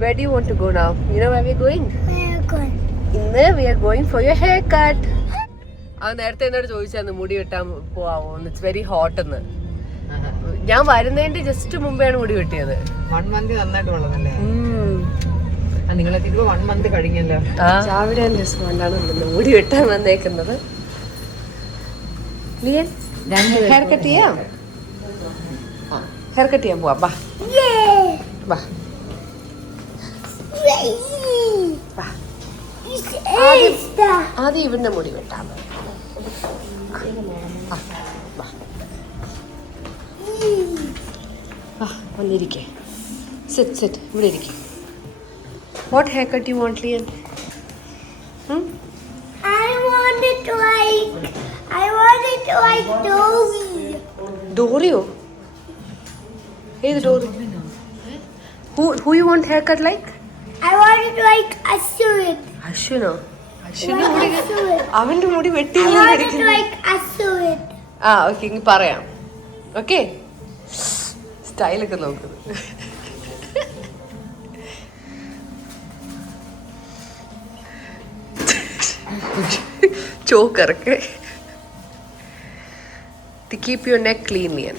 Where do you want to go now? You know where we're going? We're going. ഇന്ന് we are going for your haircut. അത് നേരത്തെ എന്നോട് ചോദിച്ചായിരുന്നു മുടി വെട്ടാൻ പോവാമോ എന്ന്. ഇറ്റ്സ് വെരി ഹോട്ട് എന്ന്. ഞാൻ വരുന്നതിന്റെ ജസ്റ്റ് മുമ്പെയാണ് മുടി വെട്ടിയത്. 1 month നന്നായിട്ട് വളർന്നല്ലേ? നിങ്ങളൊക്കെ 1 month കഴിഞ്ഞല്ലോ. രാവിലെ രസമുണ്ടാണ് മുടി വെട്ടാൻ വന്നേക്കുന്നത്. ലിയൻ ഹെയർ കട്ട് ചെയ്യാം. ഹെയർ കട്ട് ചെയ്യാൻ പോവാം. ബാ ബാ ആദ്യം ഇവിടുന്ന് മുടി വെട്ടാം. വന്നിരിക്കേ. സിറ്റ് സിറ്റ് ഇവിടെ ഇരിക്കേ. What hair cut you want Leon? I want it like Dory. ഡോറിയോ? ഏത് Dory? Who you want haircut like? I want it like Ashwin. അശ്വിനോ? അശ്വിന്റെ മുടി Ashwin. അവന്റെ മുടി I വെട്ടിയില്ല. want it like Ashwin. ആ ഓക്കെ, ഇനി പറയാം. ഓക്കെ, സ്റ്റൈലൊക്കെ നോക്കുന്നത്. ചോക്കറക്കെ to keep your neck clean, Lian.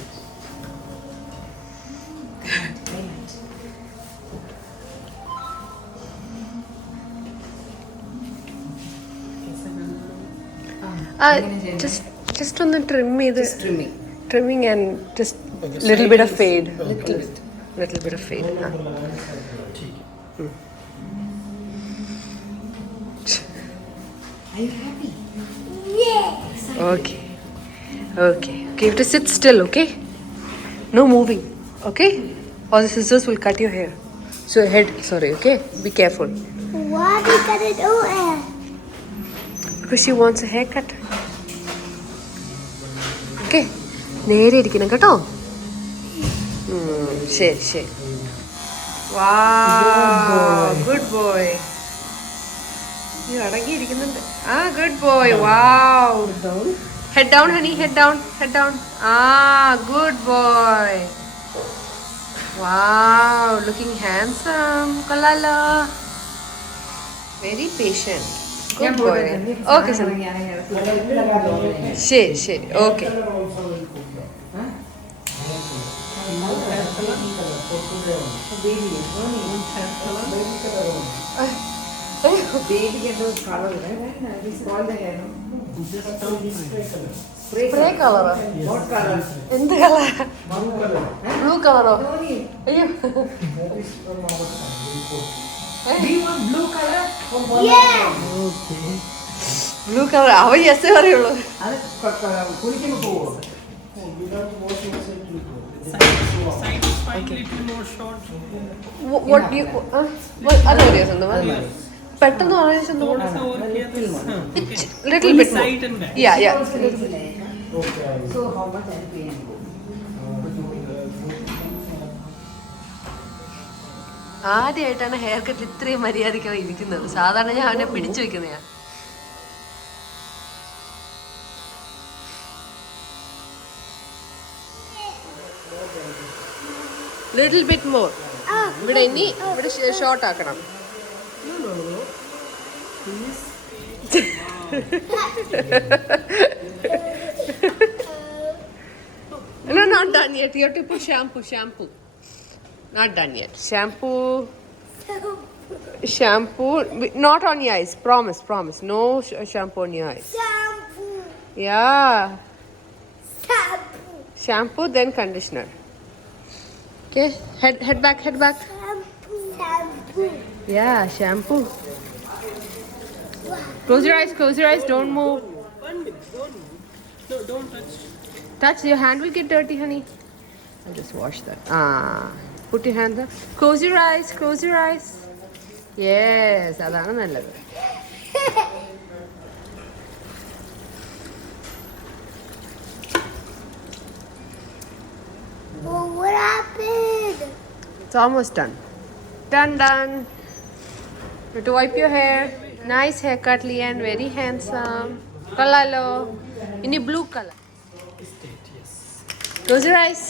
Just on the trimming and just little bit of fade. Little bit of fade. Are you happy? Yes. Okay. You have to sit still, okay? No moving, okay? Or the scissors will cut your hair. So your head, sorry, okay? Be careful. What are you gonna do? Because she wants a haircut. Okay? നേരെ ഇരിക്കണം കേട്ടോ. ശരി. Wow, good boy. നീ അടങ്ങിയിരിക്കുന്നുണ്ട്. Good boy. Wow. Head down, honey. Head down. Good boy. Wow, looking handsome. Kolala. Very patient. Good boy. Okay, sir. ശരി. Okay. Spray കളറോ? എന്ത് colour? Blue കളറോ? അയ്യോ, ബ്ലൂ കളർ. അവൻ യെസ് പറയുള്ളൂ. അതോ സ്വന്തം പെട്ടെന്ന് ലിറ്റിൽ ബിറ്റ് ആദ്യമായിട്ടാണ് ഹെയർ കട്ട് ഇത്രയും മര്യാദയ്ക്കാണ് ഇരിക്കുന്നത്. സാധാരണ ഞാൻ അവനെ പിടിച്ചു വെക്കുന്നയാ. Little bit more. ഇവിടെ ഷോർട്ട് ആക്കണം. No, not done yet. You have to put shampoo. Not done yet. Shampoo. Not on your eyes. Promise. No shampoo on your eyes. Shampoo. Yeah. Shampoo, then conditioner. Okay. Head back. Shampoo. Yeah, shampoo. Close your eyes. Don't move. 1 minute. No, don't touch. Your hand will get dirty, honey. I'll just wash that. Put your hand there. Close your eyes. Yes, അതാണ് നല്ലത്. Oh, what happened? It's almost done. Done. You have to wipe your hair. Nice haircut, Lian. Very handsome. Kolalo. In a blue color. Close your eyes.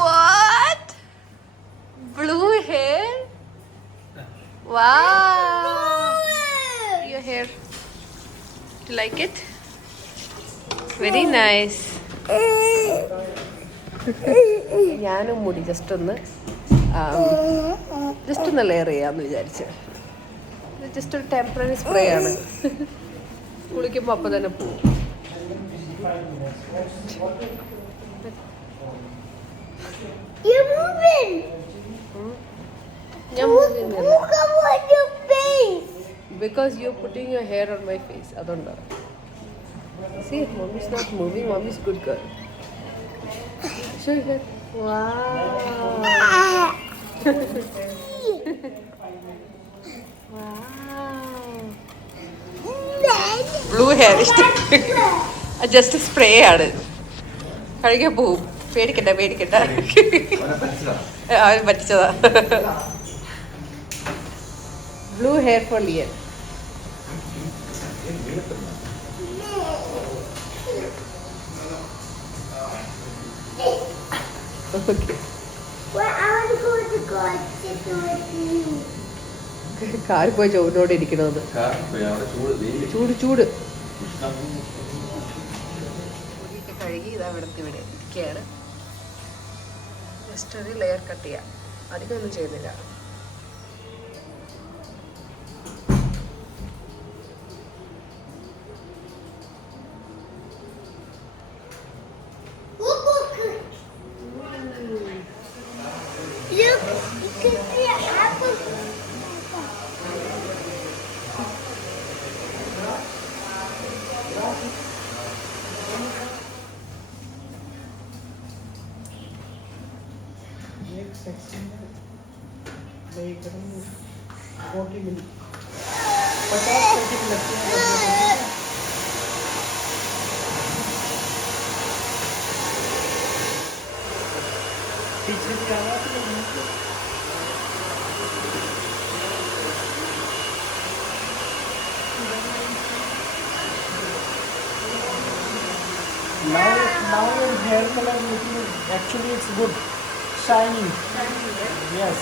What? Blue hair? Wow. Your hair. Do you like it? Very nice. ഞാനും മുടി just ഒന്ന് layer ചെയ്യാമെന്ന് വിചാരിച്ചു. Just ഒരു temporary spray ആണ്. കുളിക്കുമ്പോൾ അപ്പം തന്നെ പോവും. You're moving. ഞാൻ Look on your face. Because you're putting your hair on my face. അതുകൊണ്ടാണ്. See, mommy's not moving. Mommy's good girl. Show your hair. Wow. Blue hair ഇഷ്ടം. ജസ്റ്റ് സ്പ്രേ ആണ്. കഴുകിയ പോവും. പേടിക്കണ്ട അവൻ പറ്റിച്ചതാ. Blue hair for Leon. കാറി പോയി ചോറിനോട് ഇരിക്കണത്. ചൂട് കഴുകി ഇതാ ഇവിടെ ഇരിക്കുകയാണ്. ജസ്റ്റ് ഒരു ലെയർ കട്ട് ചെയ്യാം. അധികമൊന്നും ചെയ്യുന്നില്ല. Now your hair color looking actually it's good, shining. Yes.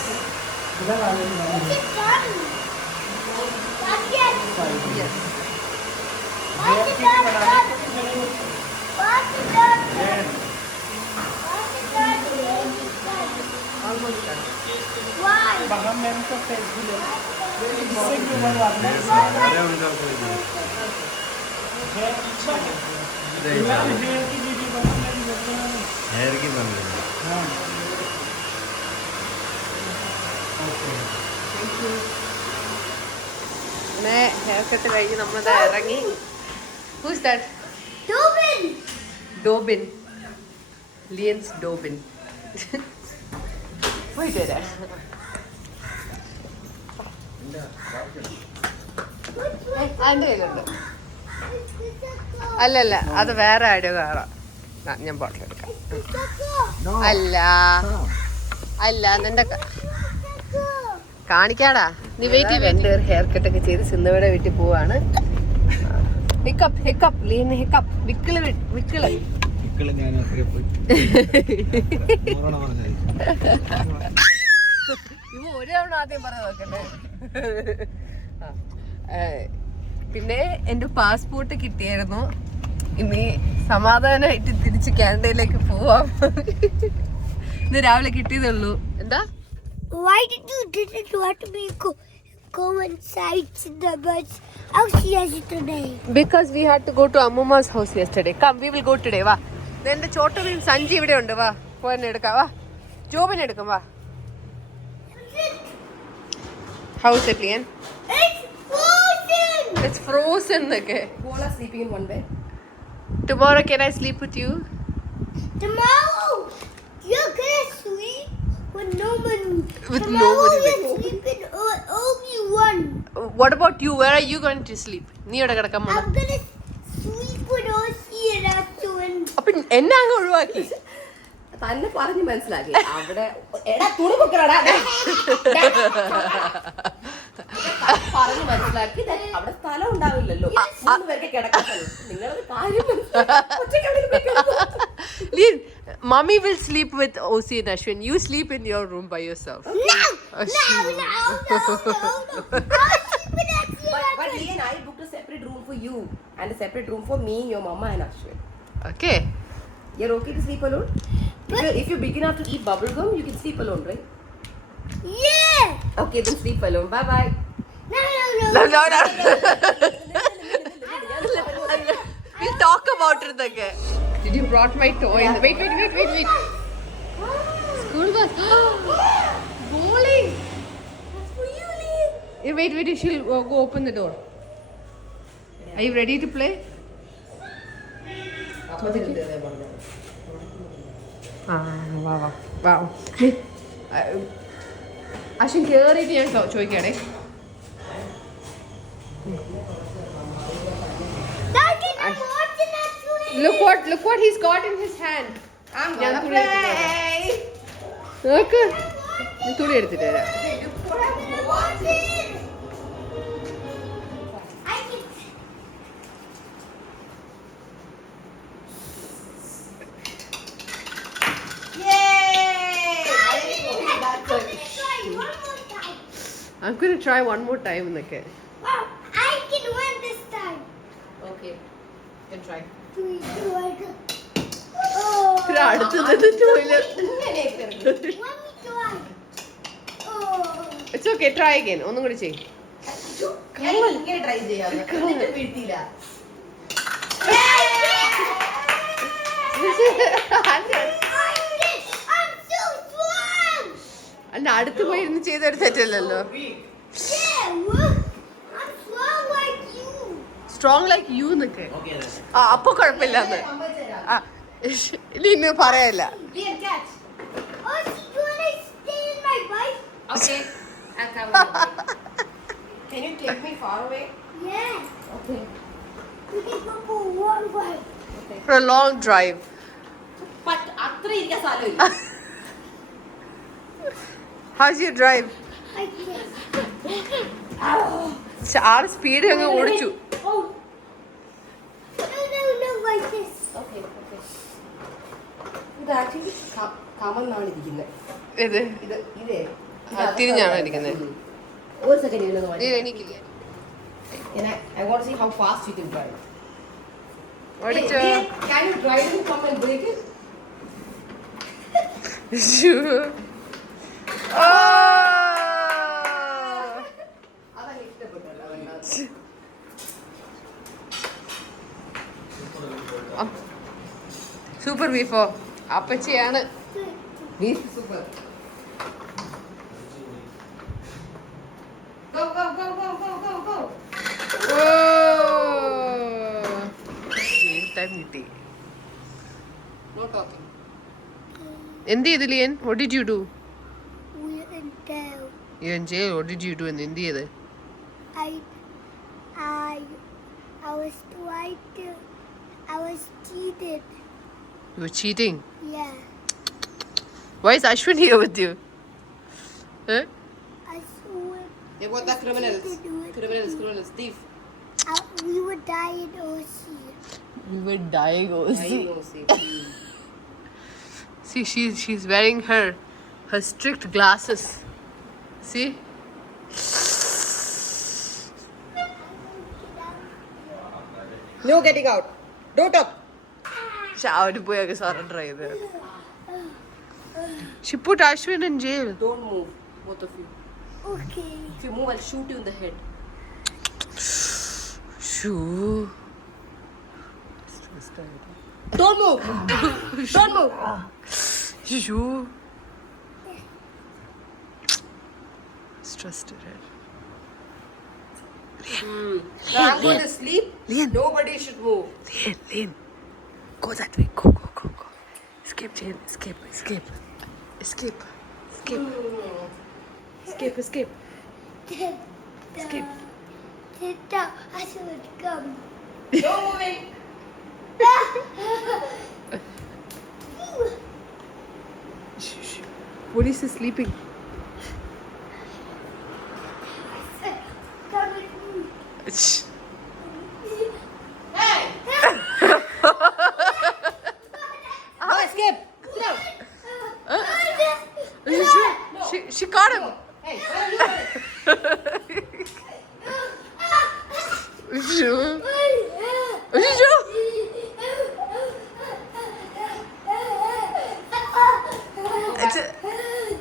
പിന്നെ ഹെയർ കട്ട് കഴിഞ്ഞ് നമ്മളിത് ഇറങ്ങി. Who's that? Dobin. Lian's Dobin. പോയിട്ട് വരാം. അതിൻ്റെ കയ്യിലുണ്ട്. അല്ലല്ല, അത് വേറെ ആരോ കാണാം. ഞാൻ ബോട്ടിൽ എടുക്കാം. അല്ല നിന്റെ കാണിക്കാടാ. നീ വെയിറ്റ് എൻ്റെ ഒരു ഹെയർ കട്ടൊക്കെ ചെയ്ത് സിന്ധുവിടെ വീട്ടിൽ പോവാണ്. ഹിക്കപ്പ് ലീൻ ഹിക്കപ്പ് വിക്കിള് ഇവ ഒരു തവണ ആദ്യം പറയാൻ നോക്കണ്ടേ. പിന്നെ എൻ്റെ പാസ്പോർട്ട് കിട്ടിയായിരുന്നു. ഇനി സമാധാനമായിട്ട് തിരിച്ച് കാനഡയിലേക്ക് പോവാം. ഇന്ന് രാവിലെ കിട്ടിയതുള്ളൂ. എന്താ? Why didn't want me go inside the bus house yesterday? Because we had to go to Ammuma's house yesterday. Come, we will go today. വാ. എൻ്റെ ചോട്ടു മീൻ സഞ്ചി ഇവിടെ ഉണ്ട്. വാ പോയെന്നെ എടുക്കാം. വാ ജോബിനെ എടുക്കും. വാ. How is it, Lian? It's frozen. Okay. Bola sleeping in one bed. Tomorrow can I sleep with you? Tomorrow you're gonna sleep with nobody. With Tomorrow nobody. you're sleeping only one. What about you? Where are you going to sleep? നീ എവിടെ കിടക്കാൻ പോണ? I'm gonna sleep with Osi and Atun. അപ്പൊ എന്നെ അങ്ങ് ഒഴിവാക്കി. തന്നെ പറഞ്ഞു മനസ്സിലാക്കി. അവിടെ എടാ തുണി പൊക്കടാ. പറഞ്ഞു മനസ്സിലാക്കി that അവിടെ സ്ഥലം ഉണ്ടാവില്ലല്ലോ 3 പേർക്ക് കിടക്കാൻ സ്ഥലം. നിങ്ങളത് കാര്യം മനസ്സിലാക്കി. ഒറ്റയ്ക്ക് അവിടെ പോയി കിടന്നു. Lian, mommy will sleep with OC and Ashwin. You sleep in your room by yourself. No! Oh, No! But Lian, I booked a separate room for you and a separate room for me, your mama and Ashwin. Okay. You're okay to sleep alone? If you're big enough to eat bubble gum, you can sleep alone, right? Yeah! Okay, then sleep alone. Bye bye. No! No. We'll talk about it again. Did you brought my toy? Wait. School bus. Bowling. That's for you, Lian. Wait. She'll go open the door. Are you ready to play? Wow. Ashwin, കേറിയിട്ട് ഞാൻ ചോദിക്കണേ. Daddy, I'm watching that today. Look what he's got in his hand. I'm ഞാൻ gonna തുണി എടുത്തിട്ട് വരാം. play. നോക്ക്. ഞാൻ തുണി എടുത്തിട്ട് വരാം. I'm watching. I can. Yay! That's it. Try one more time. I'm going to try one more time എന്നൊക്കെ. Wow, I can win this time. Okay. You can try. 3, 2, 1. Oh. പിന്നെ അടുത്ത് നിന്ന് ടോയ്ലറ്റ്. ഇങ്ങനെയൊക്കെ ഇറങ്ങി. Let me try. Oh. It's okay, try again. ഒന്നും കൂടി ചെയ്യ്. ഞാൻ ഇങ്ങനെ ട്രൈ ചെയ്യാം എന്നിട്ട് വീഴ്ത്തിയില്ല. I'm so strong. അല്ല അടുത്ത് പോയി ഇരുന്ന് ചെയ്തൊരു തെറ്റല്ലല്ലോ. Yeah, what? I'm strong like you. Strong like you എന്നൊക്കെ. അപ്പൊ കുഴപ്പമില്ലാന്ന്. ഇനി ഇന്ന് പറയല്ല. Lian, catch. Oh, she's gonna stay in my bike? Okay. I'll come with you. Can you take me far away? Yeah. Okay. We can go for one ride. For a long drive. അത്ര ഇരിക്കാൻ സ്ഥലമില്ല. How's your drive? I guess. ആള് speed അങ്ങ് ഓടിച്ചു. Oh. No, like this. Okay. ഇത് actually കമന്നാണ് ഇരിക്കുന്നത്. ഇത് ഇതേ തിരിഞ്ഞാണോ ഇരിക്കുന്നത്? ഒരു സെക്കൻഡ് ഇരുന്ന് മാറ്റി. എനിക്കില്ല. I want to see how fast you can drive. ഓടിച്ചോ. Hey, can you drive and come and break it? അതാണ് ഇഷ്ടപ്പെട്ടത് അതല്ലാതെ. സൂപ്പർ ബീഫോ അപ്പച്ചിയാണ്. Beef super. Go. ടൈം കിട്ടി. No talking. എന്ത് ചെയ്ത് ലിയൻ? What did you do? We're in jail. You're in jail. What did you do? എന്ത് ചെയ്ത്? I was trying to. I was cheated. You were cheating. Yeah. Why is Ashwin here with you? Huh? I swear. They were the criminals. to do it. Criminals, thief. We were dying OC. We were dying. I know, see. See, she's wearing her strict glasses. See? No getting out. Don't talk. അവിടെ പോയൊക്കെ surrender ചെയ്ത്. She put Ashwin in jail. Don't move, both of you. Okay. If you move, I'll shoot you in the head. Shoo. Don't move. Don't move. Shoo. Stressed her. Now I'm going to sleep. Lian. Nobody should move. Lian. Go that way. Go. Escape jail. Escape. Escape. Escape. Tita, I should come. No moving. Police is sleeping. No, escape. Sit down. She caught him. Hey, where are you going?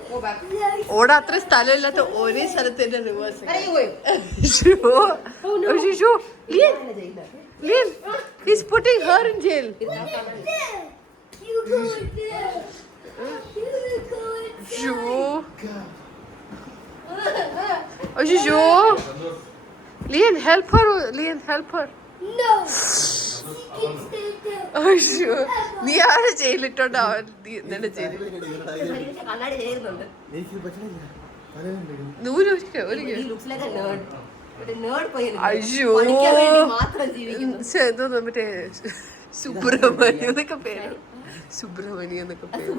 Go back. ഓടാ അത്ര സ്ഥലമില്ലാത്ത ഒരേ സ്ഥലത്ത് തന്നെ reverse. Where are you going? Lian, he's putting her in jail. You go there. You go Ashishu. Lian, help her. Lian, help her. No. She can stay there. Ashu, നീ ആരെ ജയിലിട്ടോണ്ട് അവൻ നിന്നെ ജയിലിൽ കണ്ണാടി ചെയ്യുന്നുണ്ട്. ദൂരം He looks like a nerd. ഒരു nerd പയ്യൻ. അയ്യോ പഠിക്കാൻ വേണ്ടി മാത്രം ജീവിക്കുന്നു. എന്തോന്ന് മറ്റേ സുബ്രഹ്മണ്യം എന്നൊക്കെ പേര്. സുബ്രഹ്മണ്യം എന്നൊക്കെ പേര്.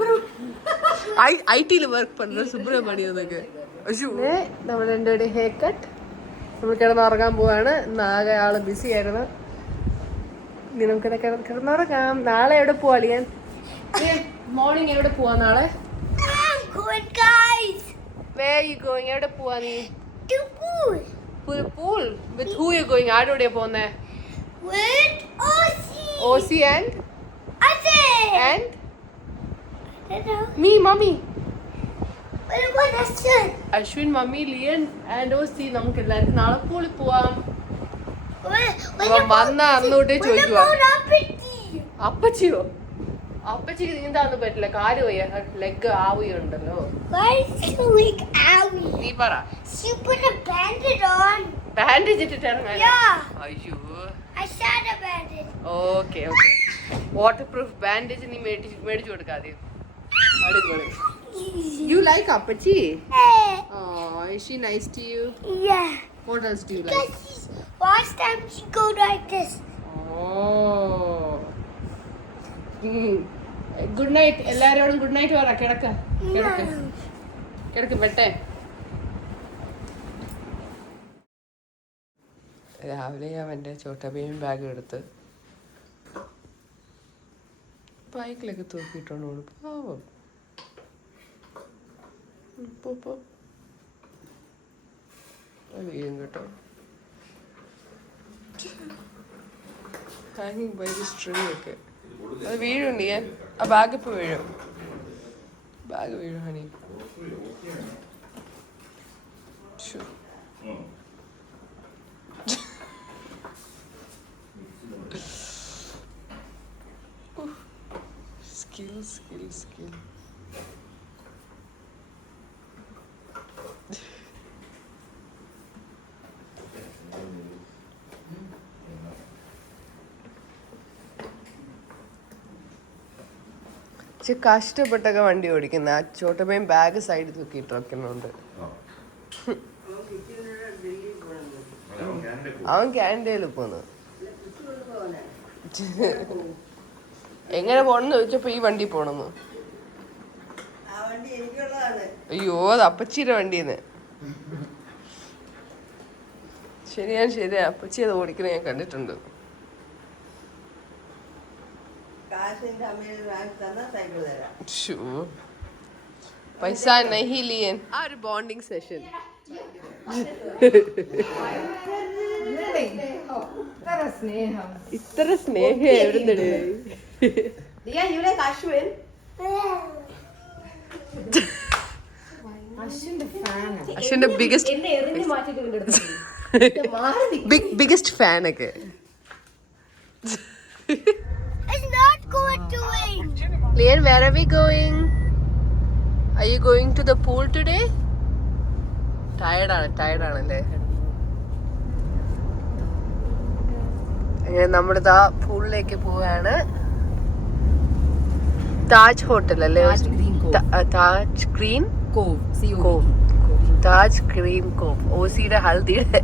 IT വർക്ക് പண்ற സുബ്രഹ്മണ്യം എന്നൊക്കെ. അയ്യോ നമ്മൾ രണ്ടുപേരും ഹെയർ കട്ട് നമ്മൾ കിടന്നുറങ്ങാൻ പോവാണ്. നാളെ ആള് ബിസി ആയിരുന്നു. ഇനി നമുക്ക് കിടന്നുറങ്ങാം. നാളെ എവിടെ പോവാ ലിയൻ? മോർണിംഗ് എവിടെ പോവാ നാളെ? Good guys. Where are you going? എവിടെ പോവാ നീ? To pool. Pool? With who you going? ആരോടെയാ പോന്നേ? With Ossie. Osi and I don't know. me, mommy. What is it? Ashwin, mommy, Lian and Osi. നമുക്ക് എല്ലാവർക്കും നാളെ പൂളിൽ പോവാം. അവൻ വന്ന അന്നോട്ടേ ചോദിക്കുവാ. അപ്പച്ചിയോ? അപ്പച്ചിക്ക് നീന്താന്ന് പറ്റില്ല. കാല് വയ്യ. Leg ആവുകയുണ്ടല്ലോ. Why is your leg owie? നീ പറ. She put a bandage on. Bandage ഇട്ടിട്ടാണ് മേലെ? Yeah. അയ്യോ. I saw the bandage. Okay water proof bandage നീ മേടിച്ചു കൊടുക്കാതെ. അടിപൊളി. You like അപ്പച്ചി? Oh, is she nice to you? Yeah. What else do you like? Because last time she go like this. Oh. Good night എല്ലാരോടും good night പറ. കിടക്ക പെട്ടെ. രാവിലെ ഞാൻ എൻ്റെ ചോട്ടബേബി ബാഗ് എടുത്ത് ബൈക്കിലൊക്കെ തൂക്കിയിട്ടുണ്ട് കൊടുക്കും. പാവം വീഴും കേട്ടോ. ഹാങ്ങിങ് ബൈ ദി സ്ട്രിങ് ഒക്കെ അത് വീഴുണ്ട്. ഞാൻ ആ ബാഗ് ഇപ്പോൾ വീഴും. ബാഗ് വീഴും ഹണി. Skill. കഷ്ടപ്പെട്ടൊക്കെ വണ്ടി ഓടിക്കുന്ന ആ ചോട്ടപ്പയും ബാഗ് സൈഡിൽ തൂക്കിയിട്ട് വെക്കുന്നുണ്ട്. അവൻ ക്യാൻഡേൽ പോന്നു. എങ്ങനെ പോണെന്ന് ചോദിച്ചപ്പോ ഈ വണ്ടി പോണെന്ന്. അയ്യോ അത് അപ്പച്ചിയുടെ വണ്ടിന്ന്. ശരിയാ അപ്പച്ചി അത് ഓടിക്കണ ഞാൻ കണ്ടിട്ടുണ്ട്. പൈസ നഹി ലിയൻ. ആ ഒരു ബോണ്ടിങ് സെഷൻ. ഇത്ര സ്നേഹം എവിടുന്നേ? അശ്വിന്റെ ബിഗസ്റ്റ് ഫാൻ ഒക്കെ. It's not going to rain. Lian, where are we going? Are you going to the pool today? Tired ആണല്ലേ? അങ്ങനെ നമ്മളിതാ പൂളിലേക്ക് പോവാണ്. താജ് ഹോട്ടൽ അല്ലേ? Taj green cove. Taj green cove. ഓസിയുടെ ഹൽദിയുടെ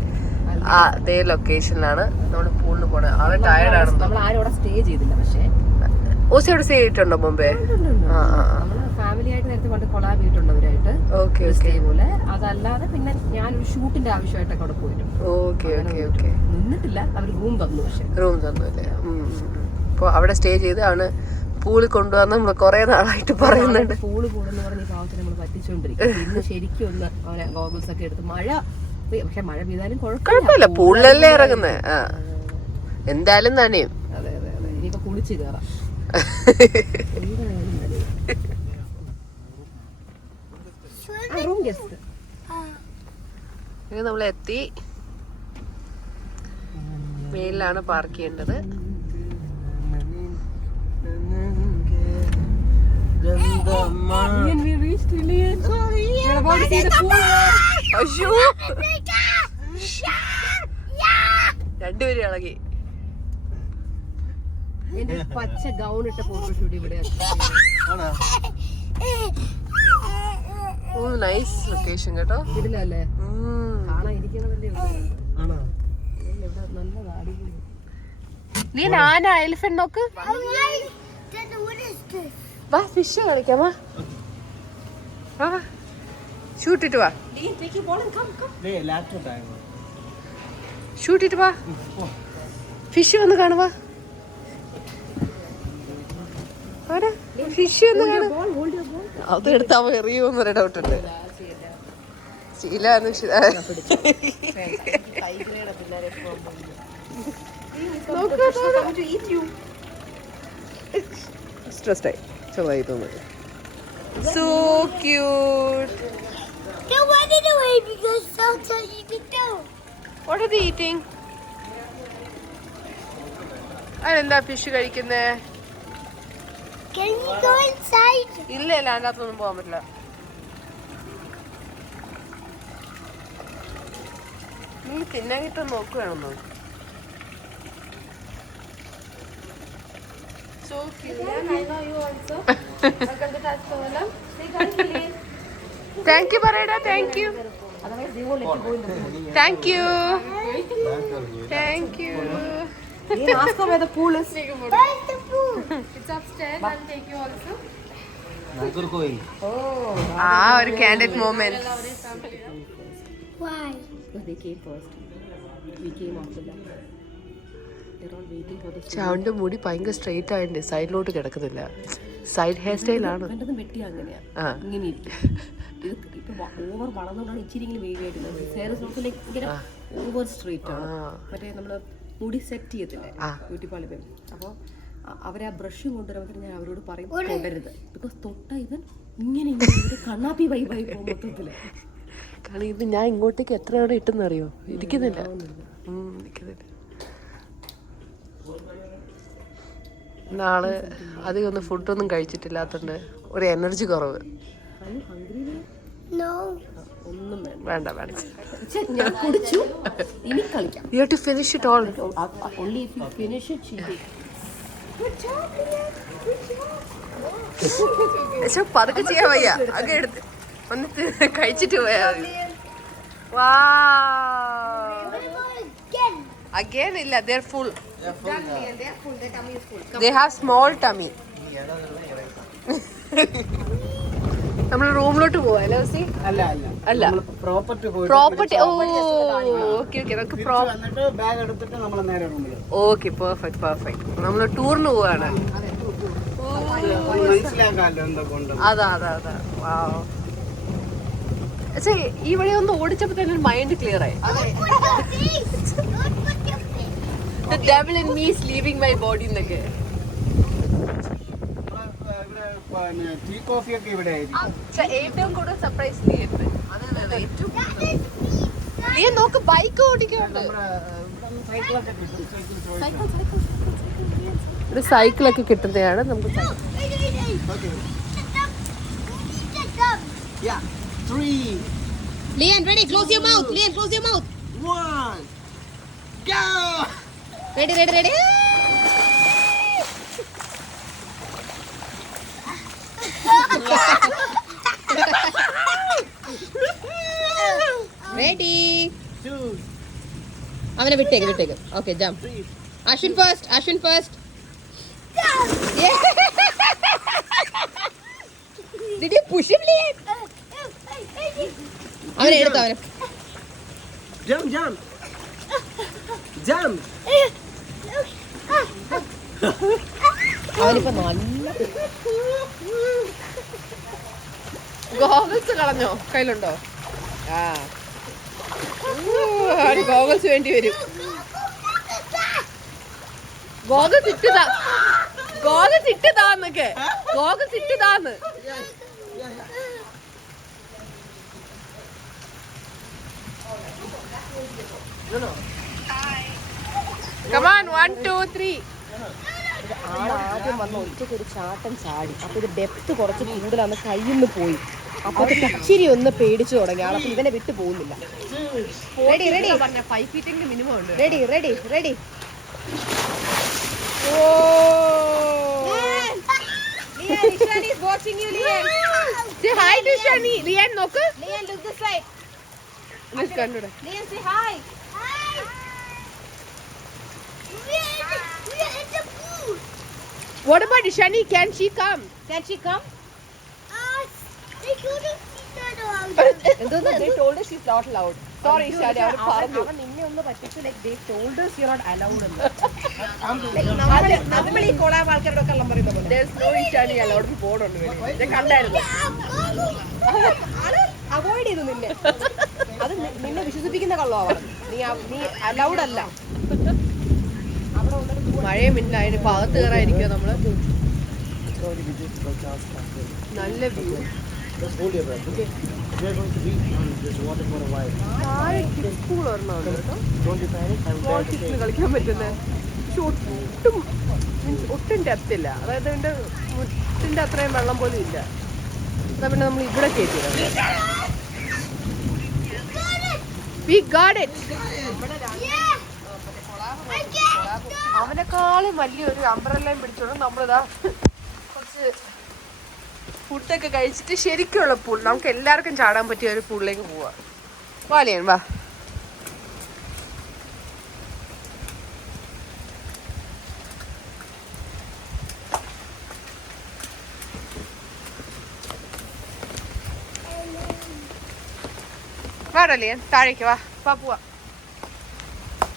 അതേ ലൊക്കേഷനിലാണ് നമ്മൾ പൂളിൽ പോണത്. അവൻ ടയർഡ് ആണ്. നമ്മൾ ആരും അവിടെ സ്റ്റേ ചെയ്തില്ല. പക്ഷേ ഓസി അവിടെ സ്റ്റേ ചെയ്തിട്ടുണ്ടോ മുമ്പേ? ഫാമിലി ഫാമിലി ആയിട്ട് നേരത്തെ കൊണ്ട് കൊളാബ് ചെയ്തിട്ടുണ്ട് അവരായിട്ട് ഓക്കെ സ്റ്റേ പോലെ. അതല്ലാതെ പിന്നെ ഞാനൊരു ഷൂട്ടിന്റെ ആവശ്യമായിട്ടൊക്കെ അവിടെ പോയിട്ടുണ്ട്. ഓക്കെ നിന്നിട്ടില്ല, അവർ റൂം തന്നു. പക്ഷെ റൂം തന്നു അല്ലേ? അപ്പോൾ അവിടെ സ്റ്റേ ചെയ്താണ് പൂളിൽ കൊണ്ടുവന്ന് നമ്മൾ കുറെ നാളായിട്ട് പറയുന്നുണ്ട്. പൂള് പൂളെന്ന് പറഞ്ഞ പാവത്തിന് നമ്മൾ പറ്റിച്ചോണ്ടിരിക്കും. ഇന്ന് ശരിക്കും ഒന്ന് അവനെ ഗോഗിൾസ് ഒക്കെ എടുത്ത് മഴ, പക്ഷെ മഴ പെയ്താലും കുഴപ്പമില്ല, പൂളിലല്ലേ ഇറങ്ങുന്നത്. എന്തായാലും നനയും. അതെ അതെ അതെ. ഇനിയിപ്പോ കുളിച്ച് കയറാം. റൂം ഗസ്റ്റ് നമ്മൾ എത്തി. മേലിലാണ് പാർക്ക് ചെയ്യേണ്ടത്. രണ്ടുപേരും ഇളകി. എന്റെ പച്ച ഗൗൺ ഇട്ട ഫോട്ടോഷൂട്ട് ഇവിടെ. നൈസ് ലൊക്കേഷൻ കേട്ടോ. ഇതിലല്ലേ കാണാൻ ഇരിക്കണതല്ലേ നല്ല താടി. നീ ആന എലിഫന്റ് നോക്ക്. വാ ഫിഷ് കളിക്കാമാ. ഷൂട്ടിട്ട് വാ, ഷൂട്ടിട്ട് വാ. ഫിഷ് വന്ന് കാണുവാ. ഫിഷ് ഒന്ന് കാണും. അത് എടുത്ത് അവ എറിയോന്നൊരു ഡൗട്ട് ഉണ്ട്. സ്ട്രെസ്ഡായി ചെറുതായി തോന്നുന്നു. So cute. They wanted away because sometimes you can do. What are they eating? അതെന്താ ഫിഷ് കഴിക്കുന്നേ? Can we go inside? ഇല്ല ഇല്ല, അതിനകത്തൊന്നും പോകാൻ പറ്റില്ല. നീ തിന്നാൻ കിട്ടാൻ നോക്കുകയാണെന്നോ? So cute. I know you also. Welcome to Taskovalam. Thank you പറയടാ. Thank you. Thank you. Thank you. Ask her where the pool is. Where's the pool? It's upstairs. I'll take you also. ഒരു candid moment. Why? Because they came first. We came after them. They're all waiting for the ചാവിന്റെ മുടി ഭയങ്കര straight ആയിട്ട് സൈഡിലോട്ട് കിടക്കുന്നില്ല. Side hair സ്റ്റൈലാണ്. രണ്ടതും വെട്ടി അങ്ങനെയാ. ഇങ്ങനെ ഇത് ഇപ്പൊ ഓവർ വളർന്നുകൊണ്ടാണ് ഇച്ചിരി ഇങ്ങനെ വേവി ആയിട്ടുള്ളത്. ഇങ്ങനെ ഓവർ സ്ട്രെയിറ്റ് ആണ്. മറ്റേ നമ്മള് മുടി സെറ്റ് ചെയ്യത്തില്ലേ ബ്യൂട്ടി പാർലർ പോയി. അപ്പോൾ അവരെ ആ ബ്രഷ് കൊണ്ടുവരുമ്പോൾ ഞാൻ അവരോട് പറയും തൊടരുത്. ബിക്കോസ് തൊട്ട ഇവൻ ഇങ്ങനെ ഇങ്ങനെ കണ്ണാപ്പി വൈബായി പോകും മൊത്തത്തില്. കാരണം ഇത് ഞാൻ ഇങ്ങോട്ടേക്ക് എത്ര തവണ ഇട്ടെന്നറിയോ? ഇരിക്കുന്നില്ല. നാളെ അധികം ഒന്നും ഫുഡൊന്നും കഴിച്ചിട്ടില്ലാത്തതുകൊണ്ട് ഒരു എനർജി കുറവ്. No. ഒന്നും വേണ്ട വേണ്ട. ഞാൻ കുടിച്ചു, ഇനി കളിക്കാം. You have to finish it all. Only if you finish it, cheating. Good job, Liam. Good job. പക്ഷെ പതുക്കെ ചെയ്യാൻ വയ്യ. അതൊക്കെ എടുത്ത് വന്നിട്ട് കഴിച്ചിട്ട് പോയാ മതി. Again ഇല്ല, they're full. They have small tummy. നമ്മൾ റൂമിലോട്ട് പോവാ സി? അല്ല പ്രോപ്പർട്ടി പ്രോപ്പർട്ടി. ഓ ഓക്കെ ഓക്കെ. നമുക്ക് ബാഗ് എടുത്തിട്ട് നമ്മൾ നേരെ റൂമിൽ. Okay perfect perfect. നമ്മൾ ടൂറിന് പോവാണ്. മനസ്സിലാക്കാമല്ലോ എന്തൊക്കെ ഉണ്ട്. അതാ അതാ അതാ. വാവ്. പക്ഷേ ഈ വഴി ഒന്ന് ഓടിച്ചപ്പോ തന്നെ മൈൻഡ് ക്ലിയർ ആയി. The devil in me is leaving my body എന്നൊക്കെ. ടീ കോഫി ഒക്കെ ഇവിടെ ഏറ്റവും കൂടുതൽ സർപ്രൈസ് നീ നോക്ക് ബൈക്ക് ഓടിക്കുന്നുണ്ട്. ഒരു സൈക്കിളൊക്കെ കിട്ടുന്നതാണ് നമുക്ക്. Lian, ready? Close your mouth. Lian, close your mouth. 1 go. Ready, ready, ready. Ready. 2. അവനെ വിട്ടേക്ക്. Okay, jump. Ashwin first. Yeah. Did you അവനെ. Jump, jump. Jump. അവനിപ്പോ നല്ല ഗോഗിൾസ് കളഞ്ഞോ? കയ്യിലുണ്ടോ? ആ ഗോഗിൾസ് വേണ്ടി വരും. ഗോഗിൾസ് ഇട്ടതാ, ഗോഗിൾസ് ഇട്ടതാന്നൊക്കെ, ഗോഗിൾസ് ഇട്ടതാന്ന്. Come on, 1, 2, 3. ആദ്യം വന്ന് ഒറ്റയ്ക്ക് ഒരു ചാട്ടം ചാടി. അപ്പൊ ഇത് ഡെപ്ത് കുറച്ച് കൂടുതലാണ്, കയ്യിൽ നിന്ന് പോയി. അപ്പൊ ഇച്ചിരി ഒന്ന് പേടിച്ചു തുടങ്ങി ആളപ്പൊ ഇവനെ വിട്ടു പോകുന്നില്ല. റെഡി റെഡി 5 feet മിനിമം ഉണ്ട്. Ready ready ready. Ishan is watching you, Lian. Say hi to Shani. Lian, നോക്ക്. Lian, look this side. Let's go. Lian, say hi. Hi. We are in the pool. What about Shani? Can she come? Can she come? They couldn't see that എന്തോന്ന്? They told us she's not allowed. Sorry, Shani. അവർ പറഞ്ഞു. അവൻ നിന്നെ ഒന്ന് പറ്റിച്ചു. Like they told us you're not allowed എന്ന്. നമ്മൾ ഈ collab ആൾക്കാരോട് കള്ളം പറയുന്ന പോലെ. There's no Shani allowed എന്ന് ബോർഡുണ്ട് വെളിയിൽ. ഞാൻ കണ്ടായിരുന്നു. അവോയ്ഡ് ചെയ്തു നിന്നെ. അത് നിന്നെ വിശ്വസിപ്പിക്കുന്ന കള്ളമാണ്. നീ അലൗഡ് അല്ല. മഴയും ഇല്ല, അതിന് ഭാഗത്ത് കയറായിരിക്കും നമ്മള്. നല്ല view. Just hold your breath, okay? We are going to be on this water for a while. School ഒരെണ്ണമുണ്ട് കേട്ടോ. Don't you panic. I'm there to take. കളിക്കാൻ പറ്റുന്നത്. പക്ഷെ ഒട്ടും മീൻസ് ഒട്ടും ഡെപ്ത് ഇല്ല. അതായത് അതിന്റെ മുട്ടിന്റെ അത്രയും വെള്ളം പോലും ഇല്ല. എന്നാ പിന്നെ നമ്മൾ ഇവിടെ കയറ്റിയത്. We got it. അവനെക്കാളും വലിയൊരു അംബ്രല്ലയും പിടിച്ചോണ്ട് നമ്മളിതാ കുറച്ച് ഫുഡൊക്കെ കഴിച്ചിട്ട് ശരിക്കുള്ള പൂൾ, നമുക്ക് എല്ലാവർക്കും ചാടാൻ പറ്റിയ ഒരു പൂളിലേക്ക് പോവാ. വാലിയൻ വാ. വാടലിയൻ താഴേക്ക് വാ. വാ പോവാ.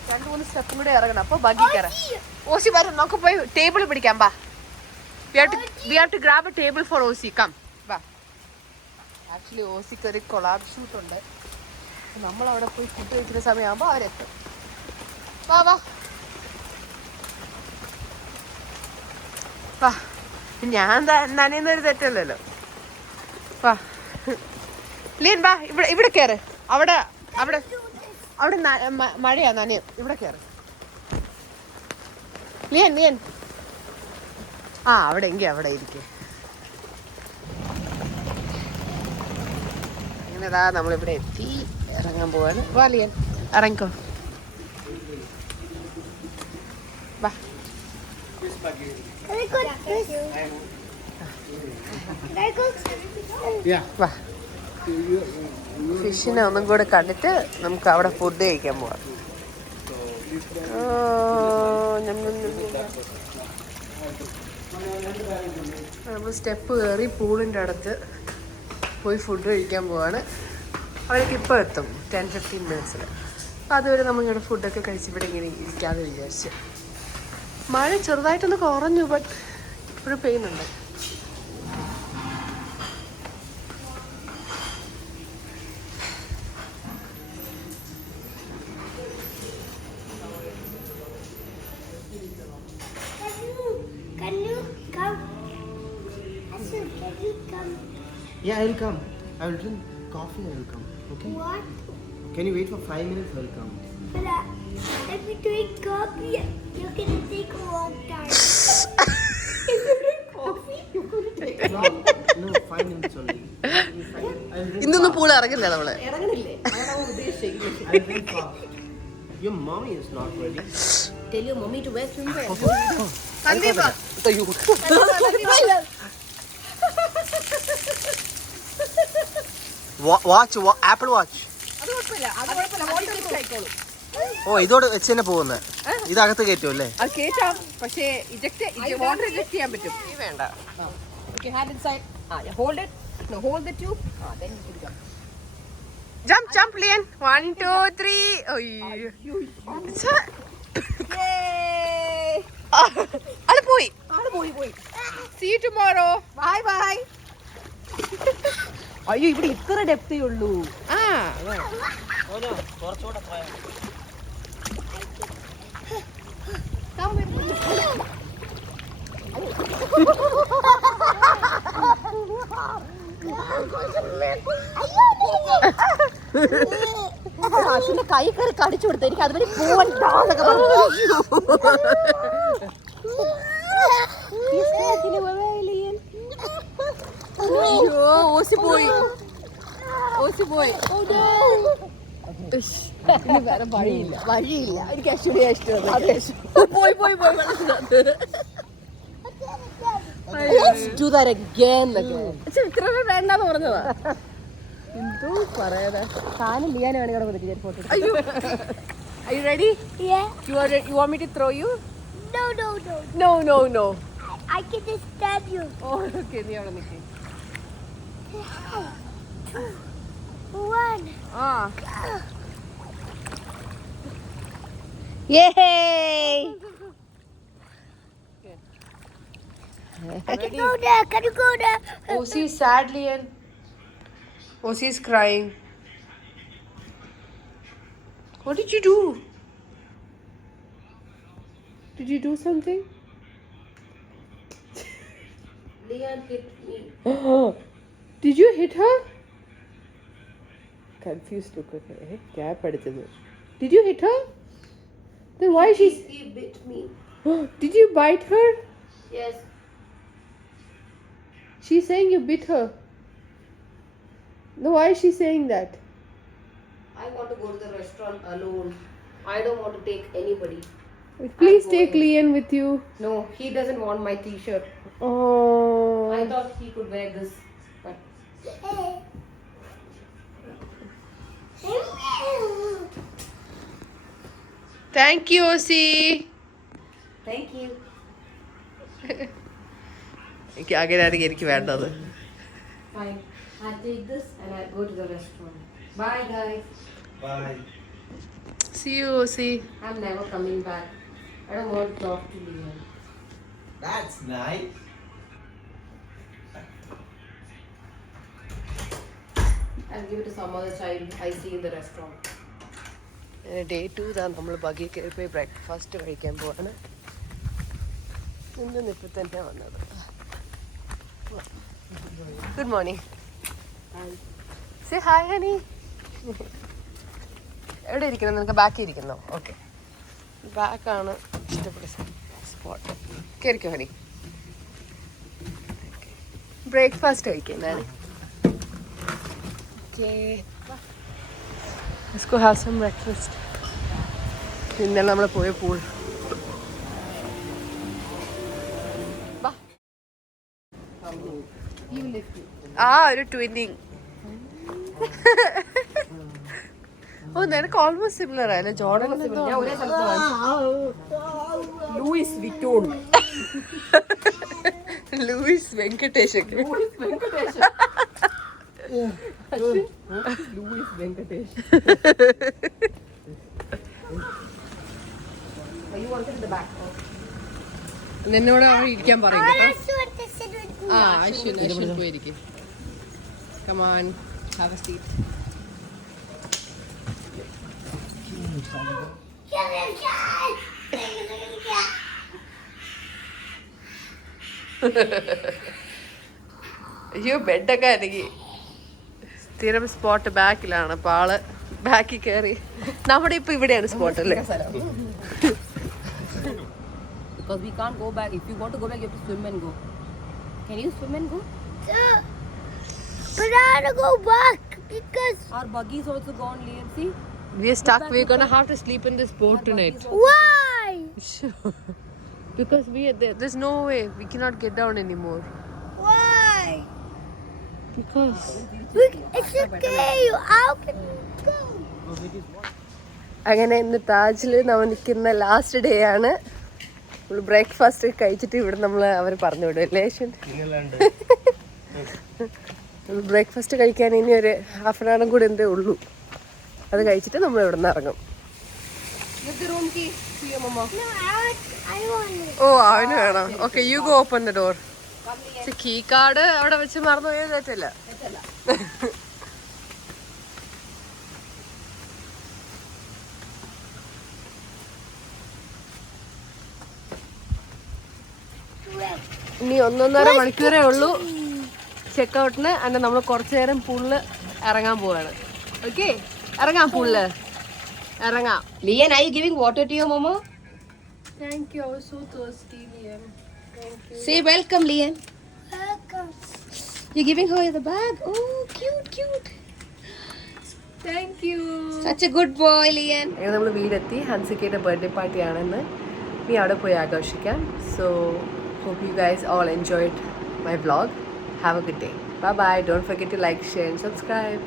2-3 സ്റ്റെപ്പും കൂടെ ഇറങ്ങണം. അപ്പൊ ബഗ്ഗി കയറാം. ഓസി വരും, നമുക്ക് പോയി ടേബിൾ പിടിക്കാം. വാ. We have to grab a table for Osi. Come. വാ. ആക്ച്വലി ഓസിക്ക് ഒരു കൊളാബ് ഷൂട്ട് ഉണ്ട്. നമ്മൾ അവിടെ പോയി ഫുഡ് കഴിക്കുന്ന സമയമാകുമ്പോൾ അവരെത്തും. വാ വാ വാ. ഞാൻ നനയുന്നൊരു തെറ്റല്ലല്ലോ. വാ ലിയൻ വാ. ഇവിടെ കയറ്. അവിടെ അവിടെ അവിടെ മഴയാ, നനയും. ഇവിടെ കയറ് ലിയൻ. ലിയൻ ആ അവിടെ എങ്കിൽ അവിടെ ഇരിക്കേ. അങ്ങനെതാ നമ്മളിവിടെ എത്തി, ഇറങ്ങാൻ പോവാണ്. വാ ലിയൻ, ഇറങ്ങിക്കോ. വാ. വാ. ഫിഷിനെ ഒന്നും കൂടെ കണ്ടിട്ട് നമുക്ക് അവിടെ ഫുഡ് കഴിക്കാൻ പോവാം. നമ്മൾ സ്റ്റെപ്പ് കയറി പൂളിൻ്റെ അടുത്ത് പോയി ഫുഡ് കഴിക്കാൻ പോവാണ്. അവരൊക്കെ ഇപ്പോൾ എത്തും 10-15 മിനിറ്റ്സിൽ. അപ്പോൾ അതുവരെ നമ്മളിങ്ങനെ ഫുഡൊക്കെ കഴിച്ച് ഇവിടെ ഇങ്ങനെ ഇരിക്കാമെന്ന് വിചാരിച്ച്. മഴ ചെറുതായിട്ടൊന്ന് കുറഞ്ഞു, ബട്ട് ഇപ്പോഴും പെയ്യുന്നുണ്ട്. Can you come? Can you come? Yeah, I will come. I will drink coffee. I will come. Okay. What? Can you wait for 5 minutes? I will come. But if we drink coffee, you're gonna take a long time. If you drink coffee, you're gonna take a long time. No, 5 minutes only. ഇന്നൊന്നും pool ഇറങ്ങില്ല നമ്മള്. ഇറങ്ങണില്ലേ? I will drink coffee. Your mommy is not ready. Tell your mommy to wear swimwear. Sandeep Watch, Apple Watch. അത് കുഴപ്പമില്ല, അത് കുഴപ്പമില്ല. Water proof ആയിക്കോളും. ഓ, ഇതോട് വെച്ച് തന്നെ പോകുന്നത്. ഇതകത്ത് കയറ്റും അല്ലേ? അത് കേറ്റാം, പക്ഷേ വാട്ടർ ഇജക്ട് ചെയ്യാൻ പറ്റും. ഈ വേണ്ട. Okay, hand inside. Yeah, hold it. No, hold the tube. Then you can come. Jump, Lian. 1, 2, 3. Oh, അത് പോയി. See you tomorrow. ബൈ. അയ്യോ ഇവിടെ ഇത്ര ഡെപ്തേ ഉള്ളൂ. ആ അശ്വിന്റെ കൈ കയറി കടിച്ചു കൊടുത്തു. എനിക്ക് അതുവരെ പോവണ്ടാന്നൊക്കെ പറഞ്ഞു. ഓസി പോയി. ഇനി വേറെ വഴിയില്ല. എനിക്ക് അശ്വിനെ ഇഷ്ടം. പോയി ഇത്ര വേണ്ടെന്ന് പറഞ്ഞതാ. എന്തോ പറയാതെ താനും ലിയാനാണ് ഇവിടെ വിളിച്ചത് ഫോട്ടോ. അയ്യോ Are you ready? Yeah. You want me to throw you? No. I can just stab you. Oh, okay. നീ അവിടെ നിൽക്ക്. 1. Yay! I can go there. Can you go there? Osi is sad, Lian. Osi is crying. What did you do? Did you do something? Lian hit me. Did you hit her? Confused look at her. क्या पढ़ते थे? Did you hit her? Then why He bit me. Did you bite her? Yes. She's saying you bit her. No, why is she saying that? I want to go to the restaurant alone. I don't want to take anybody. Please I'm take going. Lian with you. No, he doesn't want my t-shirt. Oh. I thought he could wear this, but Thank you, Osi. thank you. എനിക്ക് അങ്ങനെയാണെങ്കിൽ എനിക്ക് വേണ്ടത്. Fine. I'll take this and I'll go to the restaurant. Bye, guys. Bye. See you, Osi. I'm never coming back. I don't want to talk to Lian. That's nice. I'll give it to some other child I see in the restaurant. Day 2 தான் നമ്മൾ buggy കയറി പോയി breakfast കഴിക്കാൻ പോവാണ്. ഇന്ന് ഇപ്പം തന്നെ വന്നത്. Good morning. Say hi honey. എവിടെ ഇരിക്കണം? നിനക്ക് ബാക്കി ഇരിക്കുന്നോ? ഓക്കെ, ബാക്കാണ് ഇഷ്ടപ്പെട്ട സ്പോട്ട്. കയറിക്കോ ഹണി. ബ്രേക്ക്ഫാസ്റ്റ് കഴിക്കാം ഞാൻ. Let's go have some breakfast. ഇന്നലെ നമ്മൾ പോയ പൂൾ. ഒരു ട്വിന്നിങ്. ഓ നിനക്ക് ഓൾമോസ്റ്റ് സിമിലർ ആയല്ലേ ജോർഡൻ. ഞാൻ ഒരേ സ്ഥലത്ത് Louis Vuitton. Louis Venkatesh. Louis Venkatesh. You wanted in the back. നിന്നോട് അവിടെ ഇരിക്കാൻ പറയും I കേട്ടോ. also want to sit with you. Ashwin പോയിരിക്കും. Come on, have a seat. അയ്യോ ബെഡൊക്കെ അനങ്ങി. സ്ഥിരം സ്പോട്ട് ബാക്കിലാണ്. അപ്പോൾ ആള് ബാക്കിൽ കയറി. നമ്മുടെ ഇപ്പൊ ഇവിടെയാണ് സ്പോട്ട് അല്ലേ? Because we can't go back. If you want to go back, you have to swim and go. Can you swim and go? But I want to go back because Our buggy is also gone, Lian. See? We are stuck. We're gonna have to sleep in this boat tonight. why? Because there's no way. We cannot get down anymore. Why? Because It's okay. How can you go? അങ്ങനെ ഇന്ന് താജിൽ നമ്മൾ നിൽക്കുന്ന last day ആണ്. നമ്മൾ breakfast കഴിച്ചിട്ട് ഇവിടെ നമ്മൾ അവർ പറഞ്ഞു വിടും അല്ലേ? ബ്രേക്ക്ഫാസ്റ്റ് കഴിക്കാൻ ഇനി ഒരു ഹാഫ് ആൻ അവറും കൂടെ എന്തേ ഉള്ളൂ. അത് കഴിച്ചിട്ട് നമ്മൾ ഇവിടെ നിന്ന് ഇറങ്ങും. റൂം കീ ചെയ്യോ മമ്മ? No, I want it. ഓ അവന് വേണം. Okay, you go open the door. Key card അവിടെ വെച്ച് മറന്നു പോയത് തെറ്റല്ല. ഇനി 1.5 മണിക്കൂറേ ഉള്ളൂ ചെക്കൗട്ടിന്. അന്നെ നമ്മൾ കുറച്ചു നേരം പൂളിൽ ഇറങ്ങാൻ പോവാണ്. ഓക്കെ, ഇറങ്ങാം പൂളില്, ഇറങ്ങാം. Lian, are you giving water to your mama? Thank you. I was so thirsty, Liam. Say welcome, Lian. Welcome. You're giving her the bag. Oh, cute. Thank you. Such a good boy, Lian. അങ്ങനെ നമ്മൾ വീടെത്തി. ഹൻസിക്കയുടെ birthday പാർട്ടിയാണെന്ന്. ഇനി അവിടെ പോയി ആഘോഷിക്കാം. So hope you guys all enjoyed my vlog. Have a good day. Bye bye. Don't forget to like, share and subscribe.